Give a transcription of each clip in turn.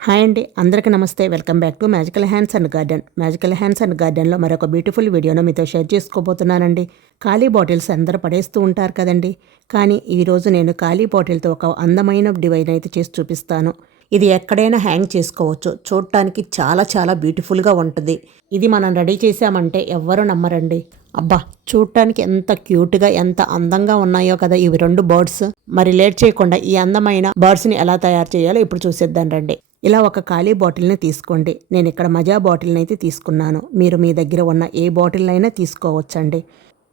Hi అండి. అందరికీ నమస్తే. Welcome back to magical hands and garden. Magical hands and గార్డెన్లో మరొక బ్యూటిఫుల్ వీడియోను మీతో షేర్ చేసుకోబోతున్నానండి. ఖాళీ బాటిల్స్ అందరూ పడేస్తూ ఉంటారు కదండి. కానీ ఈరోజు నేను ఖాళీ బాటిల్తో ఒక అందమైన డివైన్ అయితే చేసి చూపిస్తాను. ఇది ఎక్కడైనా హ్యాంగ్ చేసుకోవచ్చు. చూడటానికి చాలా చాలా బ్యూటిఫుల్గా ఉంటుంది. ఇది మనం రెడీ చేసామంటే ఎవ్వరూ నమ్మరండి. అబ్బా! చూడటానికి ఎంత క్యూట్గా ఎంత అందంగా ఉన్నాయో కదా ఇవి రెండు బర్డ్స్. మరి లేట్ చేయకుండా ఈ అందమైన బర్డ్స్ని ఎలా తయారు చేయాలో ఇప్పుడు చూసేద్దాం రండి. ఇలా ఒక ఖాళీ బాటిల్ని తీసుకోండి. నేను ఇక్కడ మజా బాటిల్ని అయితే తీసుకున్నాను. మీరు మీ దగ్గర ఉన్న ఏ బాటిల్ అయినా తీసుకోవచ్చండి.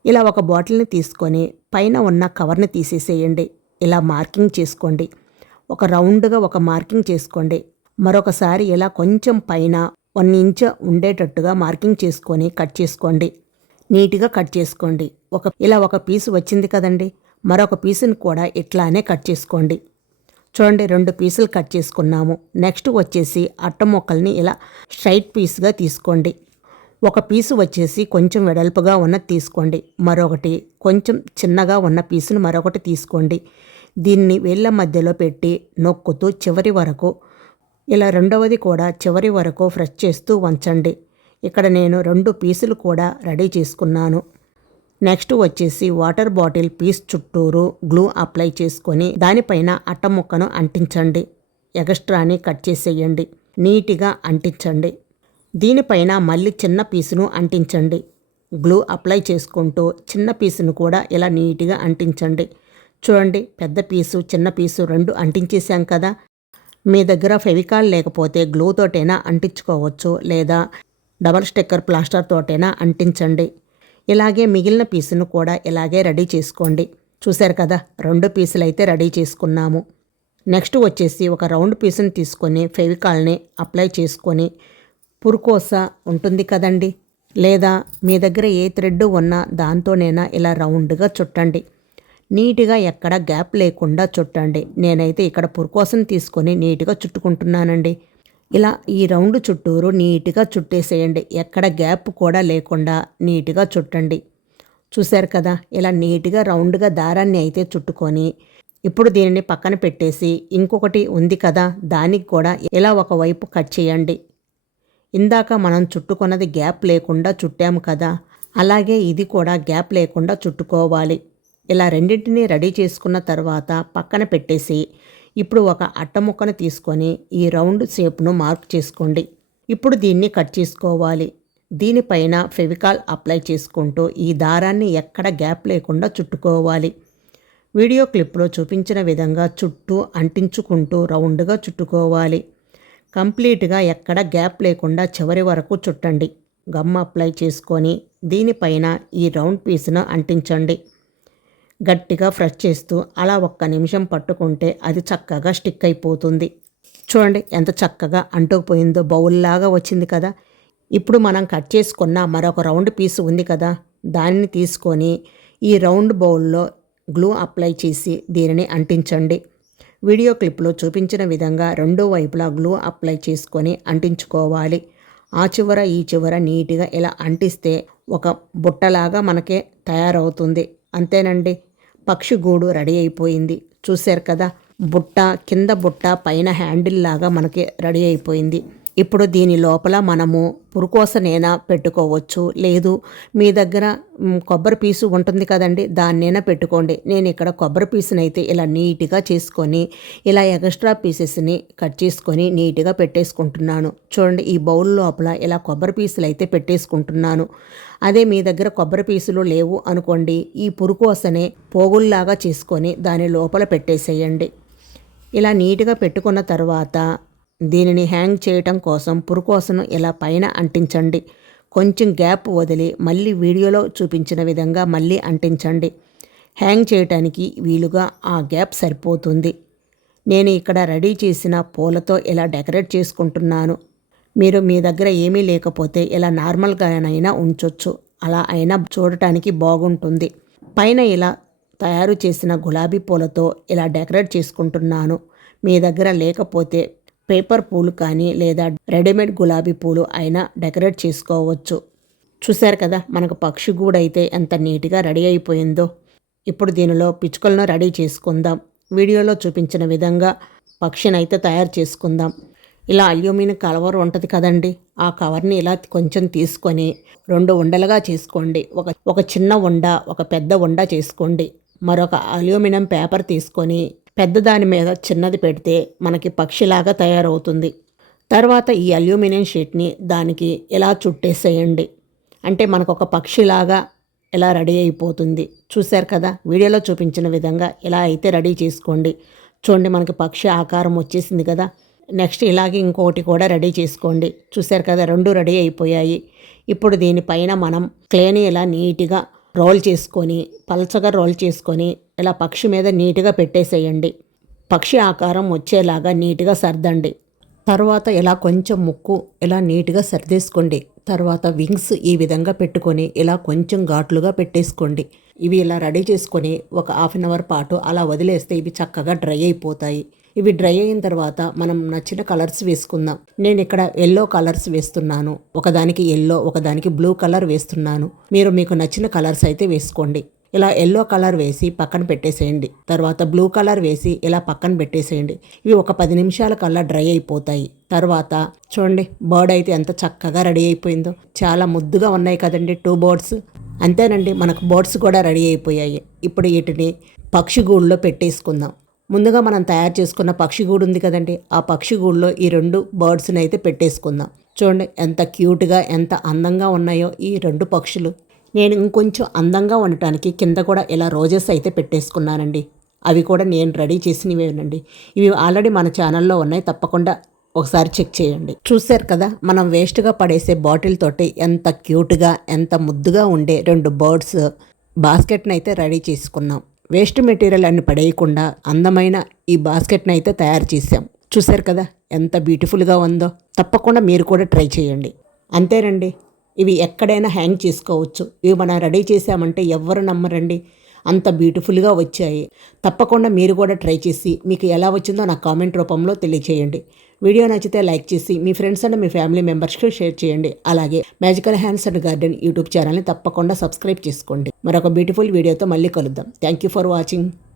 ఇలా ఒక బాటిల్ని తీసుకొని పైన ఉన్న కవర్ని తీసేసేయండి. ఇలా మార్కింగ్ చేసుకోండి. ఒక రౌండ్గా ఒక మార్కింగ్ చేసుకోండి. మరొకసారి ఇలా కొంచెం పైన వన్ ఇంచ్ ఉండేటట్టుగా మార్కింగ్ చేసుకొని కట్ చేసుకోండి. నీట్గా కట్ చేసుకోండి. ఒక ఇలా ఒక పీస్ వచ్చింది కదండి. మరొక పీస్ని కూడా ఇట్లానే కట్ చేసుకోండి. చూడండి రెండు పీసులు కట్ చేసుకున్నాము. నెక్స్ట్ వచ్చేసి అట్ట మొక్కల్ని ఇలా స్ట్రైట్ పీస్గా తీసుకోండి. ఒక పీసు వచ్చేసి కొంచెం వెడల్పుగా ఉన్నది తీసుకోండి. మరొకటి కొంచెం చిన్నగా ఉన్న పీసును మరొకటి తీసుకోండి. దీన్ని వేళ్ళ మధ్యలో పెట్టి నొక్కుతూ చివరి వరకు ఇలా రెండవది కూడా చివరి వరకు ఫ్రెష్ చేస్తూ వంచండి. ఇక్కడ నేను రెండు పీసులు కూడా రెడీ చేసుకున్నాను. నెక్స్ట్ వచ్చేసి వాటర్ బాటిల్ పీస్ చుట్టూరు గ్లూ అప్లై చేసుకొని దానిపైన అట్ట ముక్కను అంటించండి. ఎగస్ట్రాని కట్ చేసేయండి. నీట్గా అంటించండి. దీనిపైన మళ్ళీ చిన్న పీసును అంటించండి. గ్లూ అప్లై చేసుకుంటూ చిన్న పీసును కూడా ఇలా నీట్గా అంటించండి. చూడండి పెద్ద పీసు చిన్న పీసు రెండు అంటించేసాం కదా. మీ దగ్గర ఫెవికాల్ లేకపోతే గ్లూతోటైనా అంటించుకోవచ్చు లేదా డబల్ స్టిక్కర్ ప్లాస్టర్ తోటైనా అంటించండి. ఇలాగే మిగిలిన పీసును కూడా ఇలాగే రెడీ చేసుకోండి. చూశారు కదా రెండు పీసులు అయితే రెడీ చేసుకున్నాము. నెక్స్ట్ వచ్చేసి ఒక రౌండ్ పీసుని తీసుకొని ఫెవికాల్ని అప్లై చేసుకొని పురుకోస ఉంటుంది కదండి. లేదా మీ దగ్గర ఏ థ్రెడ్ ఉన్నా దాంతోనైనా ఇలా రౌండ్గా చుట్టండి. నీట్గా ఎక్కడ గ్యాప్ లేకుండా చుట్టండి. నేనైతే ఇక్కడ పురుకోసం తీసుకొని నీట్గా చుట్టుకుంటున్నానండి. ఇలా ఈ రౌండ్ చుట్టూరు నీట్గా చుట్టేసేయండి. ఎక్కడ గ్యాప్ కూడా లేకుండా నీట్గా చుట్టండి. చూశారు కదా? ఇలా నీట్గా రౌండ్గా దారాన్ని అయితే చుట్టుకొని ఇప్పుడు దీనిని పక్కన పెట్టేసి ఇంకొకటి ఉంది కదా? దానికి కూడా ఇలా ఒకవైపు కట్ చేయండి. ఇందాక మనం చుట్టుకున్నది గ్యాప్ లేకుండా చుట్టాము కదా? అలాగే ఇది కూడా గ్యాప్ లేకుండా చుట్టుకోవాలి. ఇలా రెండింటినీ రెడీ చేసుకున్న తర్వాత పక్కన పెట్టేసి ఇప్పుడు ఒక అట్ట ముక్కను తీసుకొని ఈ రౌండ్ షేప్ను మార్క్ చేసుకోండి. ఇప్పుడు దీన్ని కట్ చేసుకోవాలి. దీనిపైన ఫెవికాల్ అప్లై చేసుకుంటూ ఈ దారాన్ని ఎక్కడ గ్యాప్ లేకుండా చుట్టుకోవాలి. వీడియో క్లిప్లో చూపించిన విధంగా చుట్టూ అంటించుకుంటూ రౌండ్గా చుట్టుకోవాలి. కంప్లీట్గా ఎక్కడ గ్యాప్ లేకుండా చివరి వరకు చుట్టండి. గమ్ అప్లై చేసుకొని దీనిపైన ఈ రౌండ్ పీస్ను అంటించండి. గట్టిగా ఫ్రెష్ చేస్తూ అలా ఒక్క నిమిషం పట్టుకుంటే అది చక్కగా స్టిక్ అయిపోతుంది. చూడండి ఎంత చక్కగా అంటుకుపోయిందో బౌల్లాగా వచ్చింది కదా. ఇప్పుడు మనం కట్ చేసుకున్న మరొక రౌండ్ పీస్ ఉంది కదా. దానిని తీసుకొని ఈ రౌండ్ బౌల్లో గ్లూ అప్లై చేసి దీనిని అంటించండి. వీడియో క్లిప్లో చూపించిన విధంగా రెండో వైపులా గ్లూ అప్లై చేసుకొని అంటించుకోవాలి. ఆ చివర ఈ చివర నీట్గా ఇలా అంటిస్తే ఒక బుట్టలాగా మనకే తయారవుతుంది. అంతేనండి? పక్షి గూడు రెడీ అయిపోయింది. చూశారు కదా? బుట్ట కింద బుట్ట పైన హ్యాండిల్ లాగా మనకి రెడీ అయిపోయింది. ఇప్పుడు దీని లోపల మనము పురుకోసనైనా పెట్టుకోవచ్చు. లేదు మీ దగ్గర కొబ్బరి పీసు ఉంటుంది కదండి దాన్నైనా పెట్టుకోండి. నేను ఇక్కడ కొబ్బరి పీసునైతే ఇలా నీట్గా చేసుకొని ఇలా ఎక్స్ట్రా పీసెస్ని కట్ చేసుకొని నీట్గా పెట్టేసుకుంటున్నాను. చూడండి ఈ బౌల్ లోపల ఇలా కొబ్బరి పీసులు అయితే పెట్టేసుకుంటున్నాను. అదే మీ దగ్గర కొబ్బరి పీసులు లేవు అనుకోండి ఈ పురుకోసనే పోగుల్లాగా చేసుకొని దాని లోపల పెట్టేసేయండి. ఇలా నీట్గా పెట్టుకున్న తర్వాత దీనిని హ్యాంగ్ చేయటం కోసం పురుకోసను ఇలా పైన అంటించండి. కొంచెం గ్యాప్ వదిలి మళ్ళీ వీడియోలో చూపించిన విధంగా మళ్ళీ అంటించండి. హ్యాంగ్ చేయటానికి వీలుగా ఆ గ్యాప్ సరిపోతుంది. నేను ఇక్కడ రెడీ చేసిన పూలతో ఇలా డెకరేట్ చేసుకుంటున్నాను. మీరు మీ దగ్గర ఏమీ లేకపోతే ఇలా నార్మల్గానైనా ఉంచొచ్చు. అలా అయినా చూడటానికి బాగుంటుంది. పైన ఇలా తయారు చేసిన గులాబీ పూలతో ఇలా డెకరేట్ చేసుకుంటున్నాను. మీ దగ్గర లేకపోతే పేపర్ పూలు కానీ లేదా రెడీమేడ్ గులాబీ పూలు అయినా డెకరేట్ చేసుకోవచ్చు. చూశారు కదా మనకు పక్షి గూడైతే ఎంత నీట్గా రెడీ అయిపోయిందో. ఇప్పుడు దీనిలో పిచ్చుకలను రెడీ చేసుకుందాం. వీడియోలో చూపించిన విధంగా పక్షినైతే తయారు చేసుకుందాం. ఇలా అల్యూమినియం కవర్ ఉంటుంది కదండి ఆ కవర్ని ఇలా కొంచెం తీసుకొని రెండు ఉండలుగా చేసుకోండి. ఒక ఒక చిన్న ఉండ ఒక పెద్ద ఉండ చేసుకోండి. మరొక అల్యూమినియం పేపర్ తీసుకొని పెద్ద దాని మీద చిన్నది పెడితే మనకి పక్షిలాగా తయారవుతుంది. తర్వాత ఈ అల్యూమినియం షీట్ని దానికి ఇలా చుట్టేసేయండి. అంటే మనకు ఒక పక్షిలాగా ఎలా రెడీ అయిపోతుంది. చూశారు కదా? వీడియోలో చూపించిన విధంగా ఇలా అయితే రెడీ చేసుకోండి. చూడండి మనకి పక్షి ఆకారం వచ్చేసింది కదా? నెక్స్ట్ ఇలాగే ఇంకోటి కూడా రెడీ చేసుకోండి. చూశారు కదా? రెండు రెడీ అయిపోయాయి. ఇప్పుడు దీనిపైన మనం క్లేని ఇలా నీట్గా రోల్ చేసుకొని పలచగా రోల్ చేసుకొని ఇలా పక్షి మీద నీట్గా పెట్టేసేయండి. పక్షి ఆకారం వచ్చేలాగా నీట్గా సర్దండి. తర్వాత ఇలా కొంచెం ముక్కు ఇలా నీట్గా సర్దేసుకోండి. తర్వాత వింగ్స్ ఈ విధంగా పెట్టుకొని ఇలా కొంచెం ఘాట్లుగా పెట్టేసుకోండి. ఇవి ఇలా రెడీ చేసుకొని ఒక హాఫ్ అన్ అవర్ పాటు అలా వదిలేస్తే ఇవి చక్కగా డ్రై అయిపోతాయి. ఇవి డ్రై అయిన తర్వాత మనం నచ్చిన కలర్స్ వేసుకుందాం. నేను ఇక్కడ ఎల్లో కలర్స్ వేస్తున్నాను. ఒకదానికి ఎల్లో ఒకదానికి బ్లూ కలర్ వేస్తున్నాను. మీరు మీకు నచ్చిన కలర్స్ అయితే వేసుకోండి. ఇలా ఎల్లో కలర్ వేసి పక్కన పెట్టేసేయండి. తర్వాత బ్లూ కలర్ వేసి ఇలా పక్కన పెట్టేసేయండి. ఇవి ఒక పది నిమిషాల కల్లా డ్రై అయిపోతాయి. తర్వాత చూడండి బర్డ్ అయితే ఎంత చక్కగా రెడీ అయిపోయిందో. చాలా ముద్దుగా ఉన్నాయి కదండి టూ బర్డ్స్ అంతేనండి మనకు బర్డ్స్ కూడా రెడీ అయిపోయాయి. ఇప్పుడు వీటిని పక్షి పెట్టేసుకుందాం. ముందుగా మనం తయారు చేసుకున్న పక్షి గూడు ఉంది కదండి ఆ పక్షిగూడులో ఈ రెండు బర్డ్స్ని అయితే పెట్టేసుకుందాం. చూడండి ఎంత క్యూట్గా ఎంత అందంగా ఉన్నాయో ఈ రెండు పక్షులు. నేను ఇంకొంచెం అందంగా ఉండటానికి కింద కూడా ఇలా రోజెస్ అయితే పెట్టేసుకున్నానండి. అవి కూడా నేను రెడీ చేసినవేనండి. ఇవి ఆల్రెడీ మన ఛానల్లో ఉన్నాయి. తప్పకుండా ఒకసారి చెక్ చేయండి. చూశారు కదా మనం వేస్ట్గా పడేసే బాటిల్ తోటి ఎంత క్యూట్గా ఎంత ముద్దుగా ఉండే రెండు బర్డ్స్ బాస్కెట్ని అయితే రెడీ చేసుకున్నాం. వేస్ట్ మెటీరియల్ అన్ని పడేయకుండా అందమైన ఈ బాస్కెట్ని అయితే తయారు చేసాం చూశారు కదా ఎంత బ్యూటిఫుల్గా ఉందో. తప్పకుండా మీరు కూడా ట్రై చేయండి. అంతేనండి. ఇవి ఎక్కడైనా హ్యాంగ్ చేసుకోవచ్చు. ఇవి మనం రెడీ చేసామంటే ఎవ్వరు నమ్మరండి. అంత బ్యూటిఫుల్గా వచ్చాయి. తప్పకుండా మీరు కూడా ట్రై చేసి మీకు ఎలా వచ్చిందో నాకు కామెంట్ రూపంలో తెలియచేయండి. వీడియో నచ్చితే లైక్ చేసి మీ ఫ్రెండ్స్ అండ్ మీ ఫ్యామిలీ మెంబర్స్కి షేర్ చేయండి. అలాగే magical hands and garden YouTube ఛానల్ని తప్పకుండా సబ్స్క్రైబ్ చేసుకోండి. మరొక బ్యూటిఫుల్ వీడియోతో మళ్ళీ కలుద్దాం. Thank you for watching